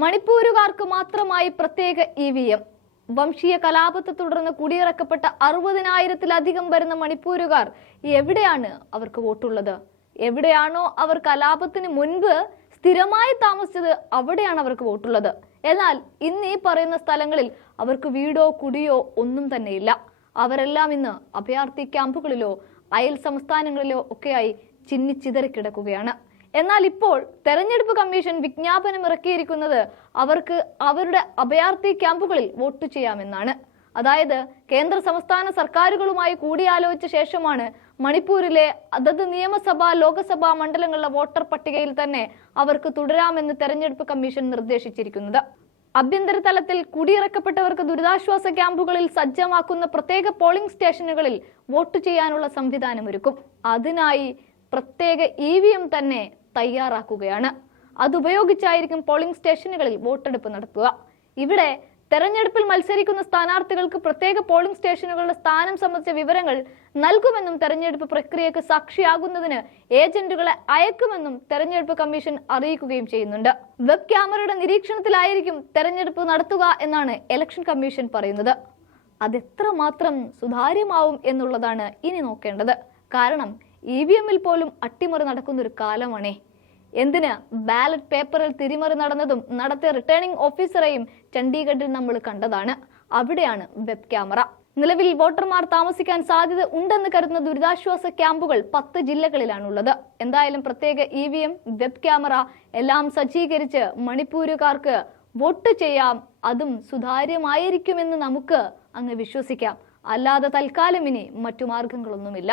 മണിപ്പൂരുകാർക്ക് മാത്രമായി പ്രത്യേക E V M. വംശീയ കലാപത്തെ തുടർന്ന് കുടിയിറക്കപ്പെട്ട അറുപതിനായിരത്തിലധികം വരുന്ന മണിപ്പൂരുകാർ എവിടെയാണ് അവർക്ക് വോട്ടുള്ളത്? എവിടെയാണോ അവർ കലാപത്തിന് മുൻപ് സ്ഥിരമായി താമസിച്ചത് അവിടെയാണ് അവർക്ക് വോട്ടുള്ളത്. എന്നാൽ ഇന്ന് ഈ പറയുന്ന സ്ഥലങ്ങളിൽ അവർക്ക് വീടോ കുടിയോ ഒന്നും തന്നെയില്ല. അവരെല്ലാം ഇന്ന് അഭയാർത്ഥി ക്യാമ്പുകളിലോ അയൽ സംസ്ഥാനങ്ങളിലോ ഒക്കെയായി ചിന്നിച്ചിതറിക്കിടക്കുകയാണ് എന്നാൽ ഇപ്പോൾ തെരഞ്ഞെടുപ്പ് കമ്മീഷൻ വിജ്ഞാപനം ഇറക്കിയിരിക്കുന്നത് അവർക്ക് അവരുടെ അഭയാർത്ഥി ക്യാമ്പുകളിൽ വോട്ട് ചെയ്യാമെന്നാണ്. അതായത് കേന്ദ്ര സംസ്ഥാന സർക്കാരുകളുമായി കൂടിയാലോചിച്ച ശേഷമാണ് മണിപ്പൂരിലെ അതത് നിയമസഭാ ലോക്സഭാ മണ്ഡലങ്ങളിലെ വോട്ടർ പട്ടികയിൽ തന്നെ അവർക്ക് തുടരാമെന്ന് തെരഞ്ഞെടുപ്പ് കമ്മീഷൻ നിർദ്ദേശിച്ചിരിക്കുന്നത്. ആഭ്യന്തര തലത്തിൽ കുടിയിറക്കപ്പെട്ടവർക്ക് ദുരിതാശ്വാസ ക്യാമ്പുകളിൽ സജ്ജമാക്കുന്ന പ്രത്യേക പോളിംഗ് സ്റ്റേഷനുകളിൽ വോട്ട് ചെയ്യാനുള്ള സംവിധാനമൊരുക്കും അതിനായി പ്രത്യേക ഇ തന്നെ തയ്യാറാക്കുകയാണ്. അതുപയോഗിച്ചായിരിക്കും പോളിംഗ് സ്റ്റേഷനുകളിൽ വോട്ടെടുപ്പ് നടത്തുക. ഇവിടെ തെരഞ്ഞെടുപ്പിൽ മത്സരിക്കുന്ന സ്ഥാനാർത്ഥികൾക്ക് പ്രത്യേക പോളിംഗ് സ്റ്റേഷനുകളുടെ സ്ഥാനം സംബന്ധിച്ച വിവരങ്ങൾ നൽകുമെന്നും തെരഞ്ഞെടുപ്പ് പ്രക്രിയക്ക് സാക്ഷിയാകുന്നതിന് ഏജന്റുകളെ അയക്കുമെന്നും തെരഞ്ഞെടുപ്പ് കമ്മീഷൻ അറിയിക്കുകയും ചെയ്യുന്നുണ്ട്. വെബ് ക്യാമറയുടെ നിരീക്ഷണത്തിലായിരിക്കും തെരഞ്ഞെടുപ്പ് നടത്തുക എന്നാണ് ഇലക്ഷൻ കമ്മീഷൻ പറയുന്നത്. അതെത്രമാത്രം സുതാര്യമാവും എന്നുള്ളതാണ് ഇനി നോക്കേണ്ടത്. കാരണം ഇ വി എമ്മിൽ പോലും അട്ടിമറി നടക്കുന്ന ഒരു കാലമാണേ. എന്തിന് ബാലറ്റ് പേപ്പറിൽ തിരിമറി നടന്നതും നടത്തിയ റിട്ടേണിംഗ് ഓഫീസറെയും ചണ്ഡീഗഡിൽ നമ്മൾ കണ്ടതാണ്. അവിടെയാണ് വെബ് ക്യാമറ. നിലവിൽ വോട്ടർമാർ താമസിക്കാൻ സാധ്യത ഉണ്ടെന്ന് കരുതുന്ന ദുരിതാശ്വാസ ക്യാമ്പുകൾ പത്ത് ജില്ലകളിലാണുള്ളത്. എന്തായാലും പ്രത്യേക E V M web camera എല്ലാം സജ്ജീകരിച്ച് മണിപ്പൂരുകാർക്ക് വോട്ട് ചെയ്യാം അതും സുതാര്യമായിരിക്കുമെന്ന് നമുക്ക് അങ്ങ് വിശ്വസിക്കാം. അല്ലാതെ തൽക്കാലം ഇനി മറ്റു മാർഗങ്ങളൊന്നുമില്ല.